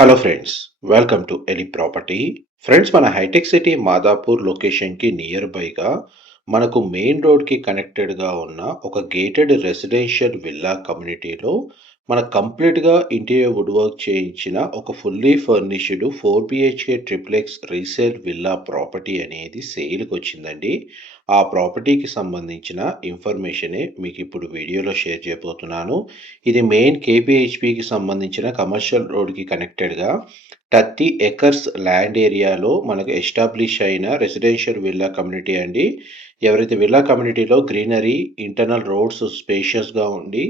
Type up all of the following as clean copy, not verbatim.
Hello friends, welcome to Eli property. Friends, మన hitech city Madhapur లొకేషన్కి near బైగా మనకు main రోడ్కి కనెక్టెడ్గా ఉన్న ఒక గేటెడ్ రెసిడెన్షియల్ విల్లా కమ్యూనిటీలో మనకు కంప్లీట్గా ఇంటీరియర్ వుడ్ వర్క్ చేయించిన ఒక fully furnished 4 BHK triplex resale villa property అనేది సేల్కి వచ్చిందండి. ఆ ప్రాపర్టీకి సంబంధించిన ఇన్ఫర్మేషనే మీకు ఇప్పుడు వీడియోలో షేర్ చేయబోతున్నాను. ఇది మెయిన్ కేపీహెచ్పికి సంబంధించిన కమర్షియల్ రోడ్కి కనెక్టెడ్గా 30 ఎకర్స్ ల్యాండ్ ఏరియాలో మనకు ఎస్టాబ్లిష్ అయిన రెసిడెన్షియల్ విల్లా కమ్యూనిటీ అండి. ఎవరైతే విల్లా కమ్యూనిటీలో గ్రీనరీ, ఇంటర్నల్ రోడ్స్ స్పేషియస్గా ఉండి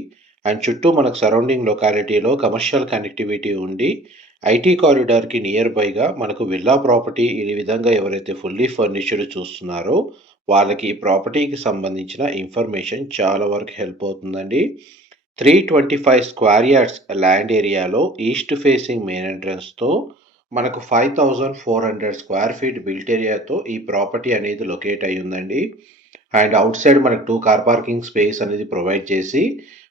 అండ్ చుట్టూ మనకు సరౌండింగ్ లొకాలిటీలో కమర్షియల్ కనెక్టివిటీ ఉండి ఐటీ కారిడార్కి నియర్ బైగా మనకు విల్లా ప్రాపర్టీ ఈ విధంగా ఎవరైతే ఫుల్లీ ఫర్నిష్డ్ చూస్తున్నారో వాళ్ళకి ఈ ప్రాపర్టీకి సంబంధించిన ఇన్ఫర్మేషన్ చాలా వరకు హెల్ప్ అవుతుందండి. 325 స్క్వేర్ యార్డ్స్ ల్యాండ్ ఏరియాలో ఈస్ట్ ఫేసింగ్ మెయిన్ ఎంట్రన్స్తో మనకు 5400 స్క్వేర్ ఫీట్ బిల్ట్ ఏరియాతో ఈ ప్రాపర్టీ అనేది లొకేట్ అయి ఉందండి. అండ్ అవుట్ సైడ్ మనకు 2 కార్ పార్కింగ్ స్పేస్ అనేది ప్రొవైడ్ చేసి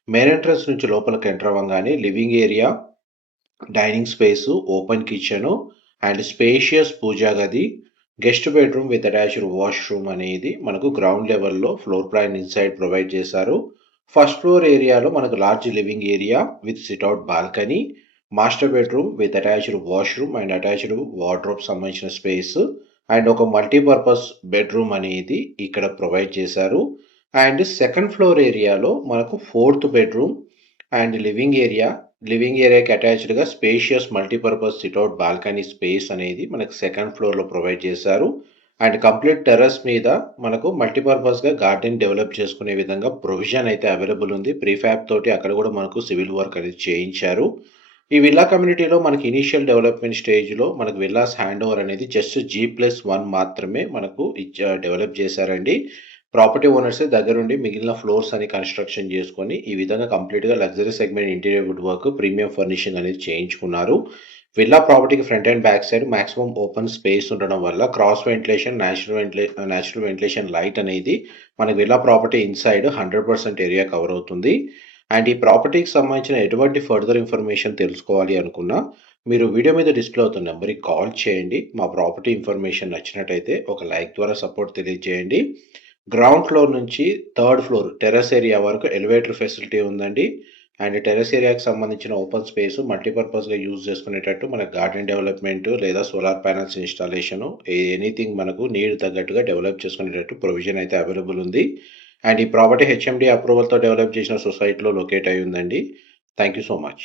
మెయిన్ ఎంట్రన్స్ నుంచి లోపలికి ఎంటర్ అవ్వగానే living area, dining space, open kitchen and spacious puja గది, guest bedroom with attached washroom అనేది మనకు గ్రౌండ్ లెవెల్లో ఫ్లోర్ ప్లాన్ ఇన్సైడ్ ప్రొవైడ్ చేశారు. ఫస్ట్ ఫ్లోర్ ఏరియాలో మనకు large living area with sit out balcony, master bedroom with attached washroom and attached wardrobe సంబంధించిన space and ఒక multipurpose bedroom అనేది ఇక్కడ ప్రొవైడ్ చేశారు. అండ్ సెకండ్ ఫ్లోర్ ఏరియాలో మనకు 4th బెడ్రూమ్ అండ్ లివింగ్ ఏరియాకి అటాచ్డ్గా spacious multipurpose sit out balcony space అనేది మనకు సెకండ్ ఫ్లోర్లో ప్రొవైడ్ చేశారు. అండ్ కంప్లీట్ టెర్రస్ మీద మనకు మల్టీపర్పస్గా గార్డెన్ డెవలప్ చేసుకునే విధంగా ప్రొవిజన్ అయితే అవైలబుల్ ఉంది. ప్రీఫ్యాబ్ తోటి అక్కడ కూడా మనకు సివిల్ వర్క్ అనేది చేయించారు. ఈ విల్లా కమ్యూనిటీలో మనకి ఇనీషియల్ డెవలప్మెంట్ స్టేజ్లో మనకు విల్లాస్ హ్యాండ్ ఓవర్ అనేది జస్ట్ G+1 మాత్రమే మనకు డెవలప్ చేశారండి. ప్రాపర్టీ ఓనర్స్ దగ్గరుండి మిగిలిన ఫ్లోర్స్ అని కన్స్ట్రక్షన్ చేసుకొని ఈ విధంగా కంప్లీట్గా luxury segment interior wood work, premium furnishing అనేది చేయించుకున్నారు. విల్లా ప్రాపర్టీకి front and back side maximum open space ఉండడం వల్ల cross ventilation, natural ventilation light అనేది మనకి villa property inside 100% area cover అవుతుంది. అండ్ ఈ ప్రాపర్టీకి సంబంధించిన ఎటువంటి ఫర్దర్ ఇన్ఫర్మేషన్ తెలుసుకోవాలి అనుకున్నా మీరు వీడియో మీద డిస్ప్లే అవుతున్న నెంబర్కి కాల్ చేయండి. మా ప్రాపర్టీ ఇన్ఫర్మేషన్ నచ్చినట్టయితే ఒక లైక్ ద్వారా సపోర్ట్ తెలియజేయండి. గ్రౌండ్ ఫ్లోర్ నుంచి థర్డ్ ఫ్లోర్ టెర్రస్ ఏరియా వరకు ఎలివేటర్ ఫెసిలిటీ ఉందండి. అండ్ టెర్రస్ ఏరియాకి సంబంధించిన ఓపెన్ స్పేస్ మల్టీపర్పస్గా యూజ్ చేసుకునేటట్టు మనకు గార్డెన్ డెవలప్మెంట్ లేదా సోలార్ ప్యానల్స్ ఇన్స్టాలేషను ఎనీథింగ్ మనకు నీడ్ తగ్గట్టుగా డెవలప్ చేసుకునేటట్టు ప్రొవిజన్ అయితే అవైలబుల్ ఉంది. అండ్ ఈ ప్రాపర్టీ హెచ్ఎండి అప్రూవల్తో డెవలప్ చేసిన సొసైటీలో లొకేట్ అయి ఉందండి. Thank you so much.